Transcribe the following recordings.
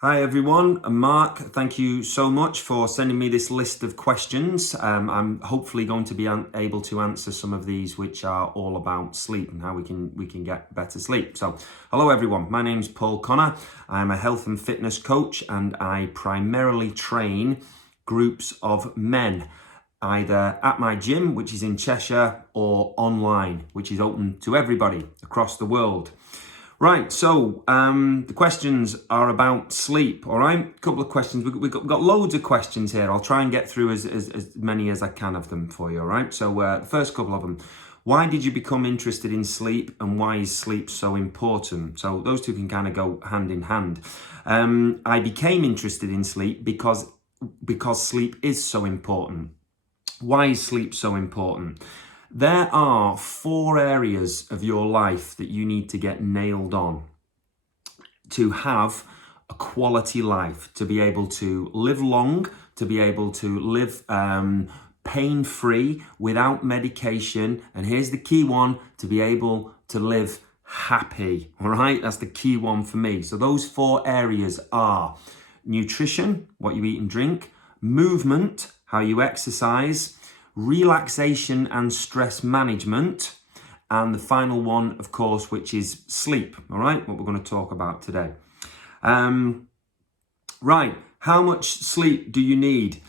Hi everyone, I'm Mark. Thank you so much for sending me this list of questions. I'm hopefully going to be able to answer some of these, which are all about sleep and how we can get better sleep. So, hello everyone. My name's Paul Connor. I'm a health and fitness coach, and I primarily train groups of men, either at my gym, which is in Cheshire, or online, which is open to everybody across the world. Right, so the questions are about sleep, all right? A couple of questions. We've got loads of questions here. I'll try and get through as many as I can of them for you, all right? So the first couple of them. Why did you become interested in sleep, and why is sleep so important? So those two can kind of go hand in hand. I became interested in sleep because sleep is so important. Why is sleep so important? There are 4 areas of your life that you need to get nailed on to have a quality life, to be able to live long, to be able to live pain-free without medication. And here's the key one, to be able to live happy, all right? That's the key one for me. So those 4 areas are nutrition, what you eat and drink, movement, how you exercise, relaxation and stress management, and the final one, of course, which is sleep, all right, what we're going to talk about today. Right, how much sleep do you need?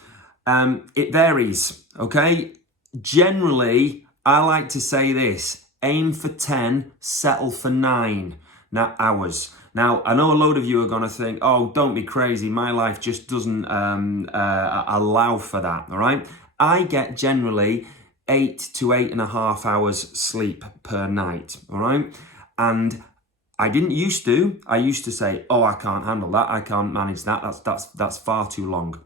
It varies, okay? Generally, I like to say this: aim for 10, settle for 9 hours. Now, I know a load of you are going to think, oh, don't be crazy, my life just doesn't allow for that, all right? I get generally 8 to 8.5 hours sleep per night, all right? And I didn't used to. I used to say, oh, I can't handle that. I can't manage that. That's far too long.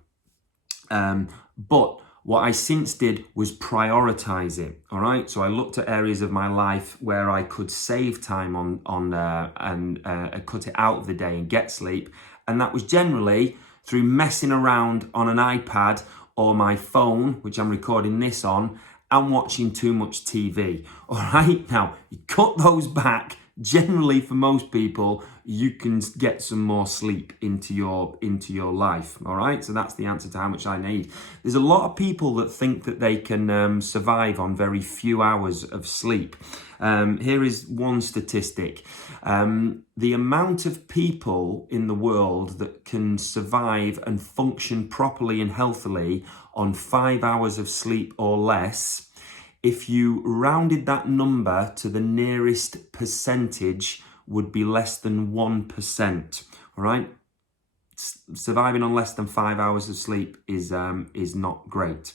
But what I since did was prioritize it, all right? So I looked at areas of my life where I could save time and cut it out of the day and get sleep. And that was generally through messing around on an iPad or my phone, which I'm recording this on, and watching too much TV. All right, now you cut those back. Generally, for most people, you can get some more sleep into your life. All right, so that's the answer to how much I need. There's a lot of people that think that they can survive on very few hours of sleep. Here is one statistic. The amount of people in the world that can survive and function properly and healthily on 5 hours of sleep or less, if you rounded that number to the nearest percentage, would be less than 1%, all right? Surviving on less than 5 hours of sleep is not great.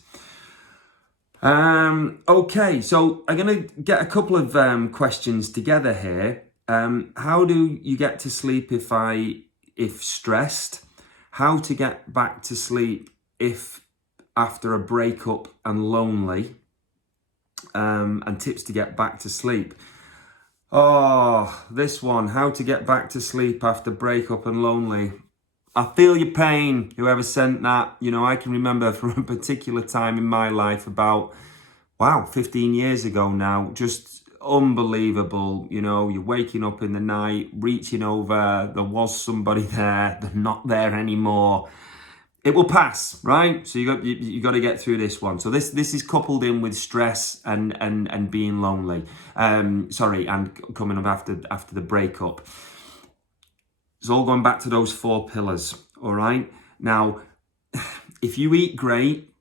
Okay, so I'm going to get a couple of questions together here. How do you get to sleep if stressed? How to get back to sleep if after a breakup and lonely? And tips to get back to sleep. Oh, this one, how to get back to sleep after breakup and lonely. I feel your pain, whoever sent that. You know, I can remember from a particular time in my life about, 15 years ago now, just unbelievable. You know, you're waking up in the night, reaching over, there was somebody there, they're not there anymore. It will pass, right? So you got to get through this one. So this is coupled in with stress and being lonely. And coming up after the breakup. It's all going back to those 4 pillars. All right. Now, if you eat great,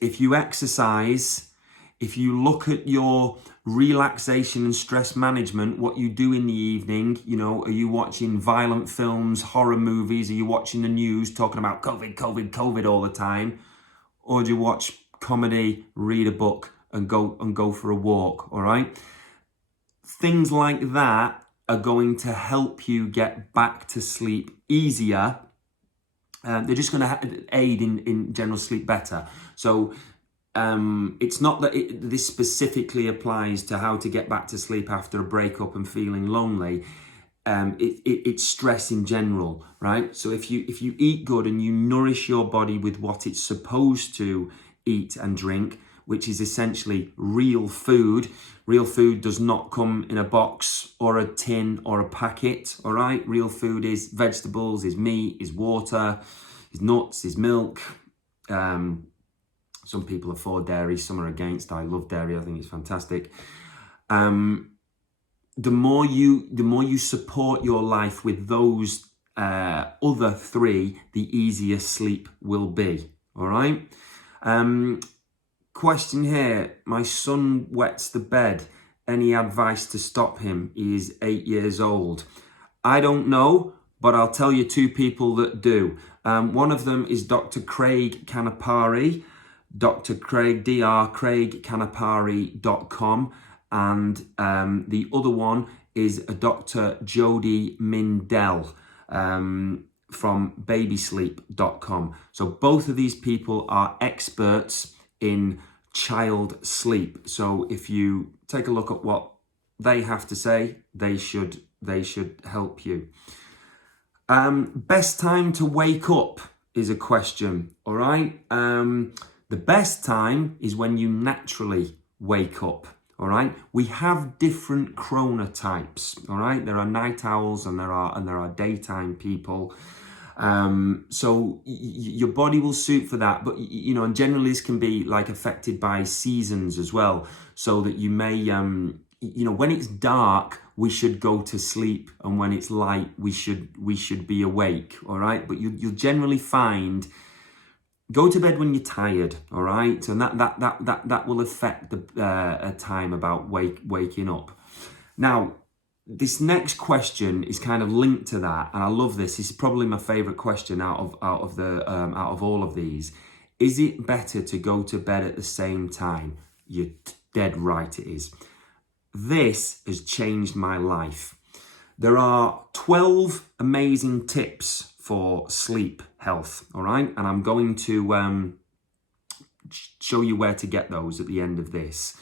if you exercise, if you look at your relaxation and stress management, what you do in the evening, you know, are you watching violent films, horror movies? Are you watching the news talking about COVID all the time? Or do you watch comedy, read a book and go for a walk, all right? Things like that are going to help you get back to sleep easier. They're just going to aid in general sleep better. So it's not that this specifically applies to how to get back to sleep after a breakup and feeling lonely. It's stress in general, right? So if you eat good and you nourish your body with what it's supposed to eat and drink, which is essentially real food. Real food does not come in a box or a tin or a packet, all right? Real food is vegetables, is meat, is water, is nuts, is milk. Some people are for dairy, some are against. I love dairy, I think it's fantastic. The more you support your life with those other three, the easier sleep will be, all right? Question here, my son wets the bed. Any advice to stop him? He is 8 years old. I don't know, but I'll tell you two people that do. One of them is Dr. Craig Canapari, Dr. Craig, drcraigcanapari.com. And the other one is a Dr. Jody Mindell from babysleep.com. So both of these people are experts in child sleep. So if you take a look at what they have to say, they should help you. Best time to wake up is a question, all right? The best time is when you naturally wake up, all right? We have different chronotypes, all right? There are night owls and there are daytime people. So your body will suit for that, but and generally this can be like affected by seasons as well. So that you may, when it's dark, we should go to sleep, and when it's light, we should be awake. All right, but you'll generally find go to bed when you're tired. All right, and that will affect the time about waking up. Now, this next question is kind of linked to that, and I love this. This is probably my favorite question out of all of these. Is it better to go to bed at the same time? You're dead right, it is. This has changed my life. There are 12 amazing tips for sleep health, all right? And I'm going to show you where to get those at the end of this.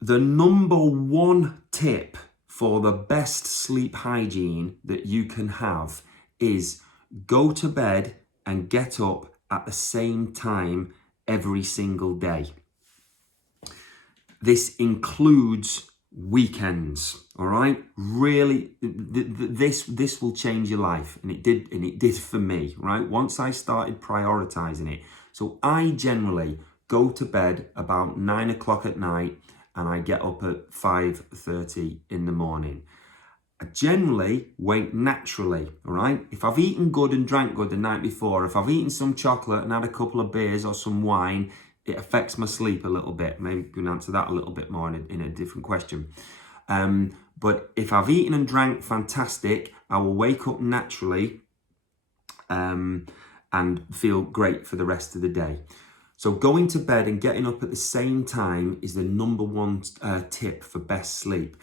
The number one tip for the best sleep hygiene that you can have is go to bed and get up at the same time every single day. This includes weekends, all right? Really, this will change your life, and it did for me, right? Once I started prioritizing it. So I generally go to bed about 9 o'clock at night, and I get up at 5:30 in the morning. I generally wake naturally, all right? If I've eaten good and drank good the night before, if I've eaten some chocolate and had a couple of beers or some wine, it affects my sleep a little bit. Maybe we can answer that a little bit more in a different question. But if I've eaten and drank, fantastic. I will wake up naturally and feel great for the rest of the day. So going to bed and getting up at the same time is the number one tip for best sleep.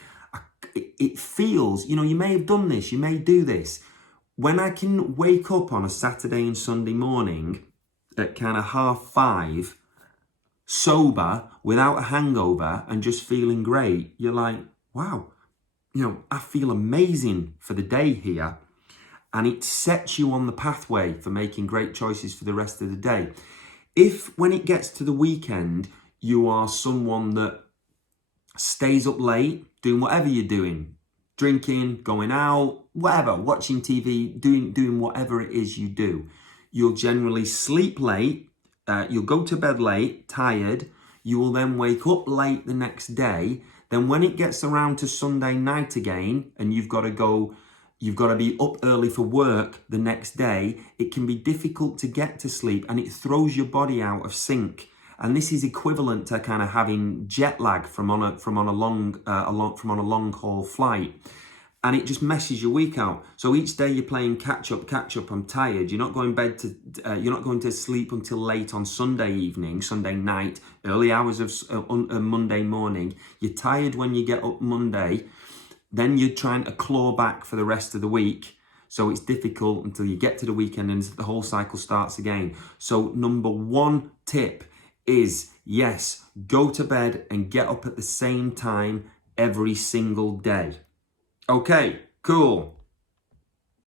It feels, you may have done this, you may do this. When I can wake up on a Saturday and Sunday morning at kind of 5:30, sober, without a hangover, and just feeling great, you're like, wow, I feel amazing for the day here. And it sets you on the pathway for making great choices for the rest of the day. If when it gets to the weekend, you are someone that stays up late, doing whatever you're doing, drinking, going out, whatever, watching TV, doing whatever it is you do, you'll generally sleep late. You'll go to bed late, tired. You will then wake up late the next day. Then when it gets around to Sunday night again, and you've got to be up early for work the next day, it can be difficult to get to sleep, and it throws your body out of sync. And this is equivalent to kind of having jet lag from on a long haul flight. And it just messes your week out. So each day you're playing catch up. I'm tired. You're not going to sleep until late on Sunday evening, Sunday night, early hours of Monday morning. You're tired when you get up Monday. Then you're trying to claw back for the rest of the week. So it's difficult until you get to the weekend and the whole cycle starts again. So number one tip is, yes, go to bed and get up at the same time every single day. Okay, cool.